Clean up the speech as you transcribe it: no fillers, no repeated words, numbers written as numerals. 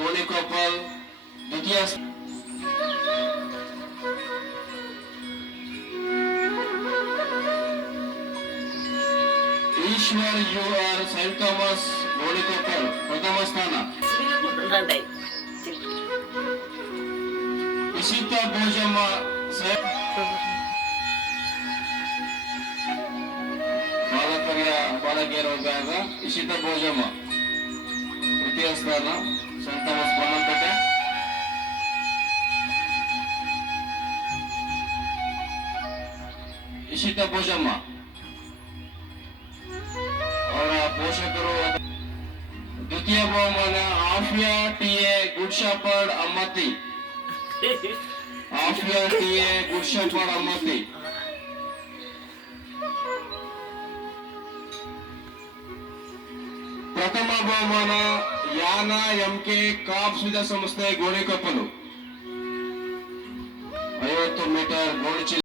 ಗೋಣಿಕೊಪ್ಪಲ್ ದ್ವಿತೀಯ Eshwar U R Saint Thomas Gonikoppal ಪ್ರಥಮ ಸ್ಥಾನ. ಇಶಿತಾ ಭೋಜಮ್ಮ ಬಾಲಕಿಯರ ವಿಭಾಗ ಇಶಿತಾ ಭೋಜಮ್ಮ ತೃತೀಯ ಸ್ಥಾನ ಸೈಂಟ್ ಥಾಮಸ್ ಬನ್ನಂಪೇಟೆ. ಇಶಿತಾ ಭೋಜಮ್ಮ ಅವರ ಪೋಷಕರು. ದ್ವಿತೀಯ ಬಹುಮಾನ Afiya TA good shepherd Ammathi. Afiya TA good shepherd Ammathi. ಪ್ರಥಮ ಬಹುಮಾನ ಯಾನ ಎಂಕೆ ಕಾಪ್ಸ್ ವಿದ್ಯಾಸಂಸ್ಥೆ ಗೋಣಿಕೊಪ್ಪಲು 50 ಮೀಟರ್ ಗೋಣಿಚೀಲ.